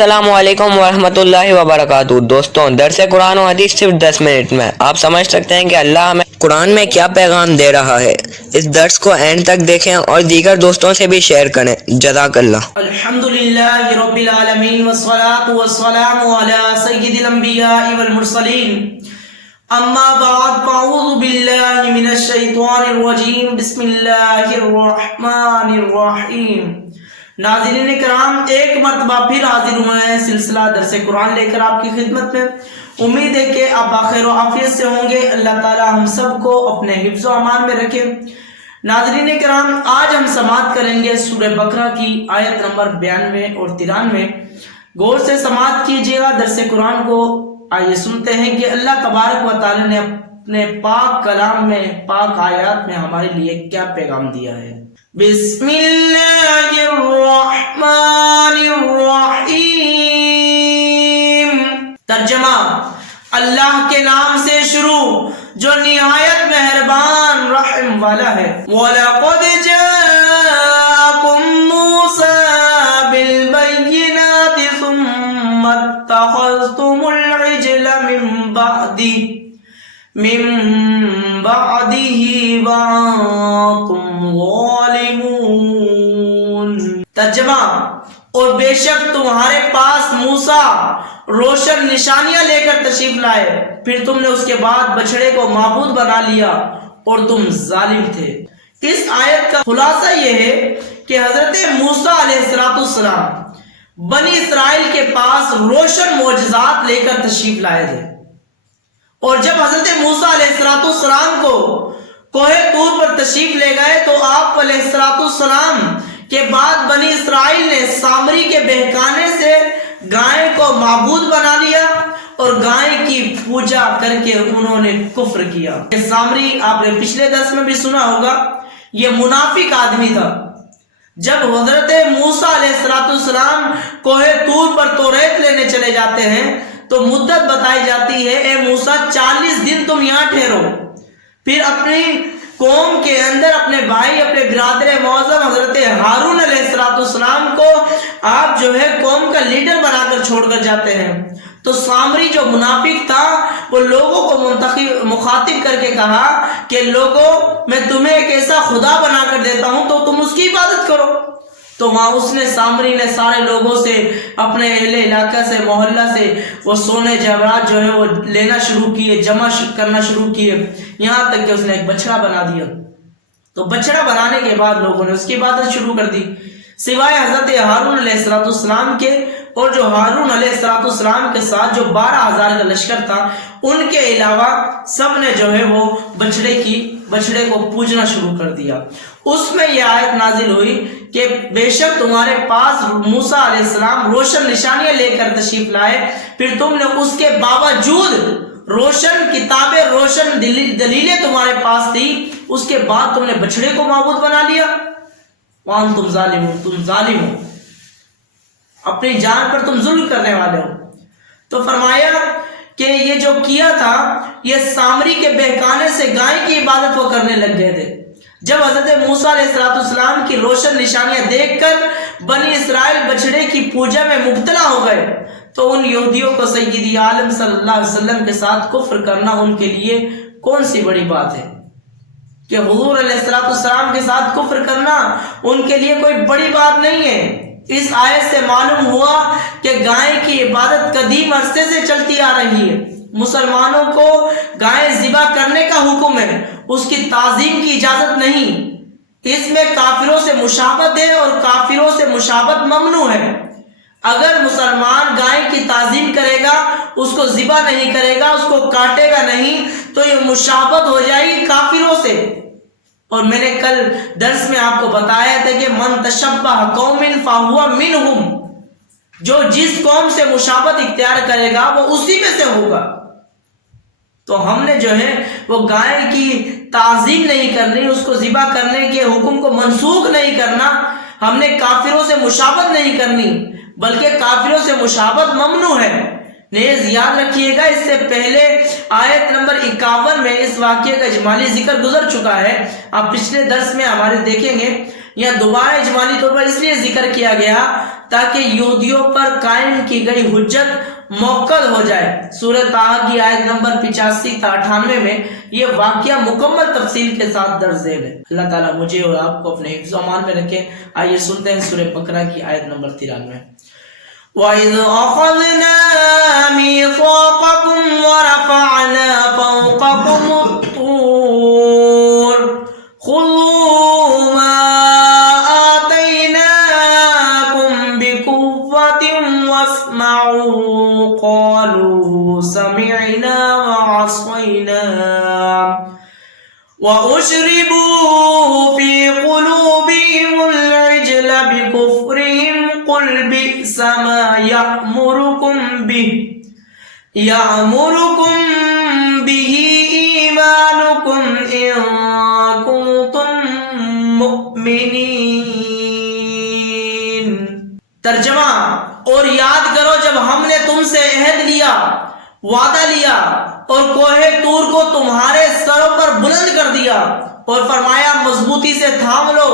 السلام علیکم ورحمۃ اللہ وبرکاتہ۔ دوستوں، درس قرآن و حدیث صرف 10 منٹ میں آپ سمجھ سکتے ہیں کہ اللہ ہمیں قرآن میں کیا پیغام دے رہا ہے۔ اس درس کو اینڈ تک دیکھیں اور دیگر دوستوں سے بھی شیئر کریں۔ جزاک اللہ۔ الحمدللہ رب العالمین والصلاة والسلام علی سید الانبیاء والمرسلین، اما بعد فاعوذ باللہ من الشیطان الرجیم، بسم اللہ الرحمن الرحیم۔ ناظرین کرام، ایک مرتبہ پھر حاضر ہوئے ہیں سلسلہ درس قرآن لے کر آپ کی خدمت میں۔ امید ہے کہ آپ بخیر و عافیت سے ہوں گے۔ اللہ تعالی ہم سب کو اپنے حفظ و امان میں رکھے۔ ناظرین کرام، آج ہم سماعت کریں گے سورہ بقرہ کی آیت نمبر 92 اور 93۔ غور سے سماعت کیجیے گا درس قرآن کو۔ آئیے سنتے ہیں کہ اللہ تبارک و تعالی نے اپنے پاک کلام میں، پاک آیات میں ہمارے لیے کیا پیغام دیا ہے۔ بسم اللہ الرحمن الرحیم۔ ترجمہ: اللہ کے نام سے شروع جو نہایت مہربان رحم والا ہے۔ وَلَقَدْ جَاءَكُم مُوسَىٰ بِالْبَيِّنَاتِ ثُمَّ اتَّخَذْتُمُ الْعِجْلَ مِن بَعْدِهِ وَأَنتُمْ ظَالِمُونَ۔ ترجمہ: اور بے شک تمہارے پاس موسیٰ روشن نشانیاں لے کر تشریف لائے، پھر تم نے اس کے بعد بچڑے کو معبود بنا لیا اور تم ظالم تھے۔ اس آیت کا خلاصہ یہ ہے کہ حضرت موسیٰ علیہ السلام بنی اسرائیل کے پاس روشن معجزات لے کر تشریف لائے تھے، اور جب حضرت موسیٰ علیہ السلام کو کوہ طور پر تشریف لے گئے تو آپ علیہ السلام کے بعد بنی اسرائیل نے سامری کے بہکانے سے گائے کو معبود بنا لیا اور گائے کی پوجا کر کے انہوں نے کفر کیا۔ سامری آپ نے پچھلے درس میں بھی سنا ہوگا، یہ منافق آدمی تھا۔ جب حضرت موسیٰ علیہ السلام کوہ طور پر توریت لینے چلے جاتے ہیں تو مدت بتائی جاتی ہے، اے موسیٰ 40 دن تم یہاں ٹھہرو، پھر اپنی قوم کے اندر اپنے بھائی، اپنے برادر معظم حضرت ہارون علیہ السلام کو آپ جو ہے قوم کا لیڈر بنا کر چھوڑ کر جاتے ہیں۔ تو سامری جو منافق تھا وہ لوگوں کو مخاطب کر کے کہا کہ لوگوں، میں تمہیں ایک ایسا خدا بنا کر دیتا ہوں تو تم اس کی عبادت کرو۔ تو وہاں اس نے سامری نے سارے لوگوں سے، اپنے اہل علاقہ سے، محلہ سے وہ سونے جواہرات جو ہے وہ لینا شروع کیے، جمع کرنا شروع کیے، یہاں تک کہ اس نے ایک بچڑا بنا دیا۔ تو بچڑا بنانے کے بعد لوگوں نے اس کی عبادت شروع کر دی، سوائے حضرت ہارون علیہ السلام کے، اور جو ہارون علیہ السلام کے ساتھ جو 12,000 کا لشکر تھا، ان کے علاوہ سب نے جو ہے وہ بچڑے کو پوجنا شروع کر دیا۔ اس میں یہ آیت نازل ہوئی کہ بے شک تمہارے پاس موسیٰ علیہ السلام روشن نشانیاں لے کر تشریف لائے، پھر تم نے اس کے باوجود روشن کتابیں، روشن دلیلیں تمہارے پاس تھی، اس کے بعد تم نے بچڑے کو معبود بنا لیا۔ وَأَنْتُمْ ظَالِمُونَ، تم ظالم ہو، اپنی جان پر تم ظلم کرنے والے ہو۔ تو فرمایا کہ یہ جو کیا تھا، یہ سامری کے بہکانے سے گائے کی عبادت وہ کرنے لگ گئے تھے۔ جب حضرت موسیٰ علیہ السلام کی روشن نشانیاں دیکھ کر بنی اسرائیل بچڑے کی پوجا میں مبتلا ہو گئے تو ان یہودیوں کو سید عالم صلی اللہ علیہ وسلم کے ساتھ کفر کرنا ان کے لیے کون سی بڑی بات ہے کہ حضور علیہ السلام کے ساتھ کفر کرنا ان کے لیے کوئی بڑی بات نہیں ہے۔ اس آیت سے معلوم ہوا کہ گائے کی عبادت قدیم عرصے سے چلتی آ رہی ہے۔ مسلمانوں کو گائے ذبح کرنے کا حکم ہے، اس کی تعظیم کی اجازت نہیں۔ اس میں کافروں سے مشابہت ہے اور کافروں سے مشابہت ممنوع ہے۔ اگر مسلمان گائے کی تعظیم کرے گا، اس کو ذبح نہیں کرے گا، اس کو کاٹے گا نہیں، تو یہ مشابہت ہو جائے گی کافروں سے۔ اور میں نے کل درس میں آپ کو بتایا تھا کہ من تشبہ قوم فہو منہم، جو جس قوم سے مشابہت اختیار کرے گا وہ اسی میں سے ہوگا۔ تو ہم نے جو ہے وہ گائے کی تعظیم نہیں کرنی، اس کو ذبح کرنے کے حکم کو منسوخ نہیں کرنا، ہم نے کافروں سے مشابہت نہیں کرنی، بلکہ کافروں سے مشابہت ممنوع ہے۔ نیز یاد رکھیے گا، اس سے پہلے آیت نمبر 51 میں اس واقعے کا اجمالی ذکر گزر چکا ہے۔ آپ پچھلے درس میں ہمارے دیکھیں گے، یا دوبارہ اجمالی طور پر اس لیے ذکر کیا گیا تاکہ یہودیوں پر قائم کی گئی حجت موقع ہو جائے۔ سورہ طٰہٰ کی آیت نمبر 85 تا 98 میں یہ واقعہ مکمل تفصیل کے ساتھ درج ذیل ہے۔ اللہ تعالیٰ مجھے اور آپ کو اپنے حفظ و امان میں رکھے۔ آئیے سنتے ہیں سورہ بقرہ کی آیت نمبر 93۔ وَإِذْ أَخَذْنَا مِيثَاقَكُمْ وَرَفَعْنَا فَوْقَكُمُ الطُّورَ خُذُوا مَا آتَيْنَاكُمْ بِقُوَّةٍ وَاسْمَعُوا قَالُوا سَمِعْنَا وَعَصَيْنَا وَأُشْرِبُوا فِي قُلُوبِهِمُ الْعِجْلَ بِكُفْرِهِمْ قُلْ بِئْسَ مَا يَأْمُرُكُمْ بِهِ إِيمَانُكُمْ إِن كُنتُم مُؤْمِنِينَ۔ ترجمہ: اور یاد کرو جب ہم نے تم سے عہد لیا، وعدہ لیا اور کوہ طور کو تمہارے سروں پر بلند کر دیا اور فرمایا مضبوطی سے تھام لو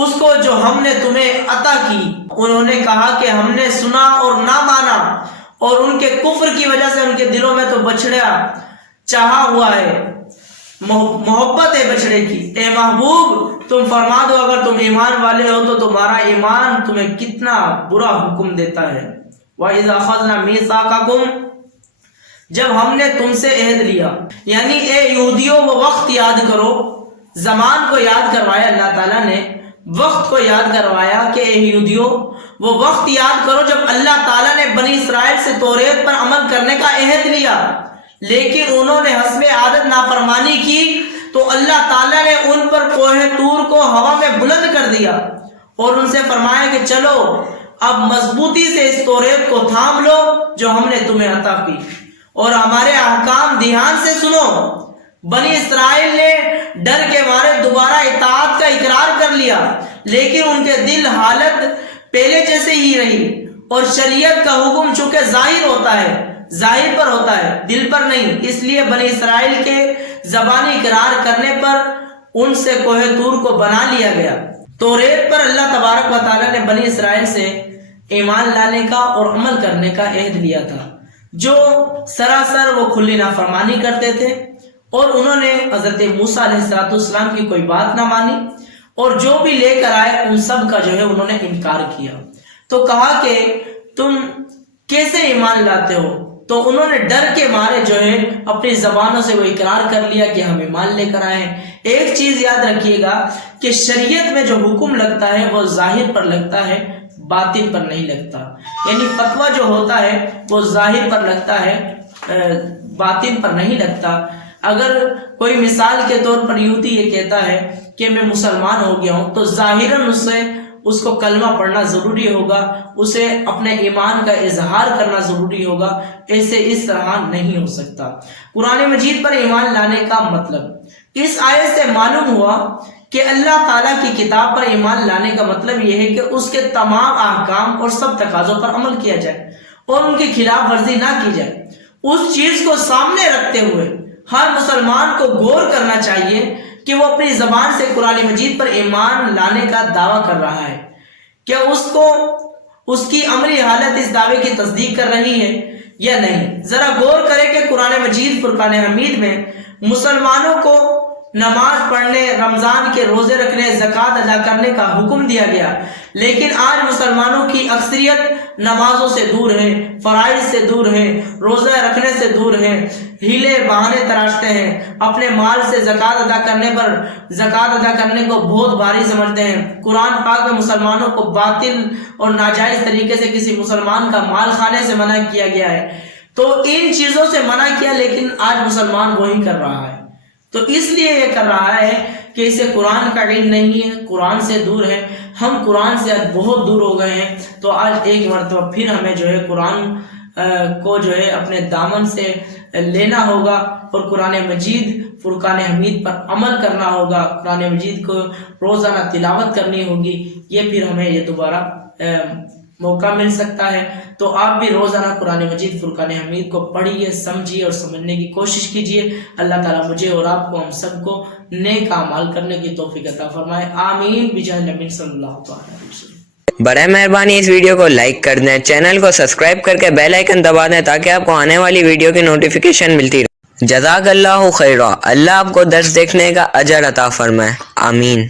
اس کو جو ہم نے تمہیں عطا کی۔ انہوں نے کہا کہ ہم نے سنا اور نہ مانا، اور ان کے کفر کی وجہ سے ان کے دلوں میں تو بچڑا چاہا ہوا ہے، محبت ہے بچڑے کی۔ اے محبوب تم فرما دو اگر تم ایمان والے ہو تو تمہارا ایمان تمہیں کتنا برا حکم دیتا ہے۔ وَإِذَا أَخَذْنَا مِيثَاقَكُمْ، جب ہم نے تم سے عہد لیا، یعنی اے یہودیوں وہ وقت یاد کرو۔ زمان کو یاد کروایا اللہ تعالیٰ نے، وقت کو یاد کروایا کہ اے یہودیوں وہ وقت یاد کرو جب اللہ تعالیٰ نے بنی اسرائیل سے توریت پر عمل کرنے کا عہد لیا، لیکن انہوں نے حسب عادت نافرمانی کی تو اللہ تعالیٰ نے ان پر کوہ طور کو ہوا میں بلند کر دیا اور ان سے فرمایا کہ چلو اب مضبوطی سے اس توریت کو تھام لو جو ہم نے تمہیں عطا کی اور ہمارے احکام دھیان سے سنو۔ بنی اسرائیل نے ڈر کے مارے دوبارہ اطاعت کا اقرار کر لیا، لیکن ان کے دل حالت پہلے جیسے ہی رہی، اور شریعت کا حکم چونکہ ظاہر ہوتا ہے، ظاہر پر ہوتا ہے، دل پر نہیں، اس لیے بنی اسرائیل کے زبانی اقرار کرنے پر ان سے کوہ طور کو بنا لیا گیا۔ توریت پر اللہ تبارک و تعالیٰ نے بنی اسرائیل سے ایمان لانے کا اور عمل کرنے کا عہد لیا تھا، جو سراسر وہ کھلی نافرمانی کرتے تھے اور انہوں نے حضرت موسیٰ علیہ السلام کی کوئی بات نہ مانی، اور جو بھی لے کر آئے ان سب کا جو ہے انہوں نے انکار کیا۔ تو کہا کہ تم کیسے ایمان لاتے ہو؟ تو انہوں نے ڈر کے مارے جو ہے اپنی زبانوں سے وہ اقرار کر لیا کہ ہم ایمان لے کر آئے ہیں۔ ایک چیز یاد رکھیے گا کہ شریعت میں جو حکم لگتا ہے وہ ظاہر پر لگتا ہے، باطن پر نہیں لگتا، یعنی فتویٰ جو ہوتا ہے وہ ظاہر پر لگتا ہے، باطن پر نہیں لگتا۔ اگر کوئی مثال کے طور پر یہودی یہ کہتا ہے کہ میں مسلمان ہو گیا ہوں تو ظاہراً اس کو کلمہ پڑھنا ضروری ہوگا، اسے اپنے ایمان کا اظہار کرنا ضروری ہوگا، ایسے اس طرح نہیں ہو سکتا۔ قرآن مجید پر ایمان لانے کا مطلب اس آیت سے معلوم ہوا کہ اللہ تعالیٰ کی کتاب پر ایمان لانے کا مطلب یہ ہے کہ اس کے تمام احکام اور سب تقاضوں پر عمل کیا جائے اور ان کی خلاف ورزی نہ کی جائے۔ اس چیز کو سامنے رکھتے ہوئے ہر مسلمان کو غور کرنا چاہیے کہ وہ اپنی زبان سے قرآن مجید پر ایمان لانے کا دعویٰ کر رہا ہے، کیا اس کی عملی حالت اس دعوے کی تصدیق کر رہی ہے یا نہیں۔ ذرا غور کرے کہ قرآن مجید فرقان حمید میں مسلمانوں کو نماز پڑھنے، رمضان کے روزے رکھنے، زکوٰۃ ادا کرنے کا حکم دیا گیا، لیکن آج مسلمانوں کی اکثریت نمازوں سے دور ہے، فرائض سے دور ہے، روزہ رکھنے سے دور ہے، ہیلے بہانے تراشتے ہیں، اپنے مال سے زکوٰۃ ادا کرنے کو بہت بھاری سمجھتے ہیں۔ قرآن پاک میں مسلمانوں کو باطل اور ناجائز طریقے سے کسی مسلمان کا مال کھانے سے منع کیا گیا ہے، تو ان چیزوں سے منع کیا، لیکن آج مسلمان وہی کر رہا ہے۔ تو اس لیے یہ کر رہا ہے کہ اسے قرآن کا علم نہیں ہے، قرآن سے دور ہے۔ ہم قرآن سے آج بہت دور ہو گئے ہیں، تو آج ایک مرتبہ پھر ہمیں جو ہے قرآن کو جو ہے اپنے دامن سے لینا ہوگا اور قرآن مجید فرقان حمید پر عمل کرنا ہوگا، قرآن مجید کو روزانہ تلاوت کرنی ہوگی، یہ پھر ہمیں یہ دوبارہ موقع مل سکتا ہے۔ تو آپ بھی روزانہ قرآن مجید فرقان حمید کو پڑھیے، سمجھیے اور سمجھنے کی کوشش کیجیے۔ اللہ تعالیٰ مجھے اور آپ کو، ہم سب کو نیک اعمال کرنے کی توفیق عطا فرمائے، آمین بجاہ نبی صلی اللہ علیہ وسلم۔ برائے مہربانی اس ویڈیو کو لائک کر دیں, چینل کو سبسکرائب کر کے بیل آئیکن دبا دیں تاکہ آپ کو آنے والی ویڈیو کی نوٹیفیکیشن ملتی رہے. جزاک اللہ خیرہ. اللہ آپ کو درس دیکھنے کا اجر عطا فرمائے. آمین.